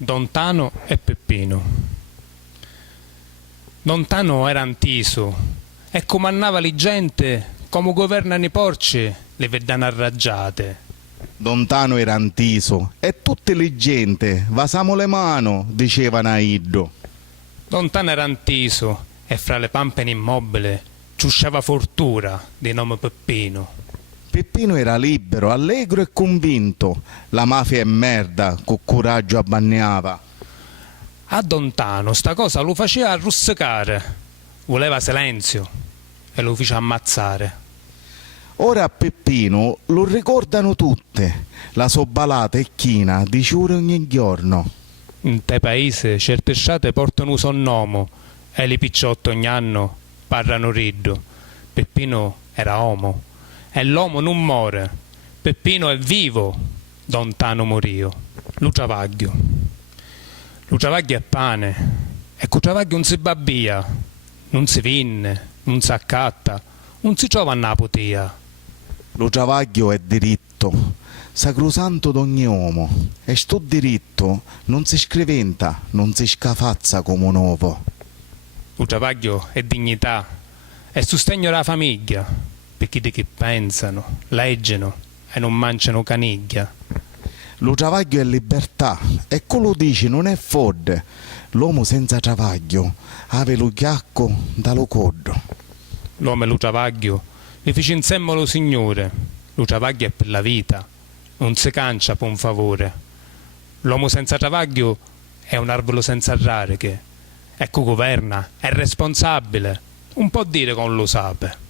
Don Tano e Peppino. Don Tano era antiso e comandava li gente come governano i porci le veddano arraggiate. Don Tano era antiso e tutte le gente vasamo le mano, dicevano a Iddo. Don Tano era antiso e fra le pampene immobili ciusciava fortuna di nome Peppino. Peppino era libero, allegro e convinto. La mafia è merda, con coraggio abbanneava. A Don Tano sta cosa lo faceva arrussicare, voleva silenzio e lo fece ammazzare. Ora a Peppino lo ricordano tutte, la sua balata è china di giuro ogni giorno. In te paese certe sciate portano un sonnomo e li picciotto ogni anno parlano riddo. Peppino era omo e l'uomo non muore. Peppino è vivo, Don Tano morio. Luciavaglio. Luciavaglio è pane e Cuciavaglio non si babbia, non si vinne, non si accatta, non si trova a Napotia. Lo travaglio è diritto, sacrosanto d'ogni uomo, e sto diritto non si scriventa, non si scafazza come un uovo. Luciavaglio è dignità, è sostegno alla famiglia, per chi di che pensano, leggono e non mangiano caniglia. Lo travaglio è libertà, e quello dice non è fodde, l'uomo senza travaglio, ave lo chiacco dallo coddo. L'uomo e Luciavaglio li fece insieme lo Signore. Luciavaglio è per la vita, non si cancia per un favore. L'uomo senza travaglio è un arbolo senza rariche. Ecco governa, è responsabile, un po' dire con lo sape.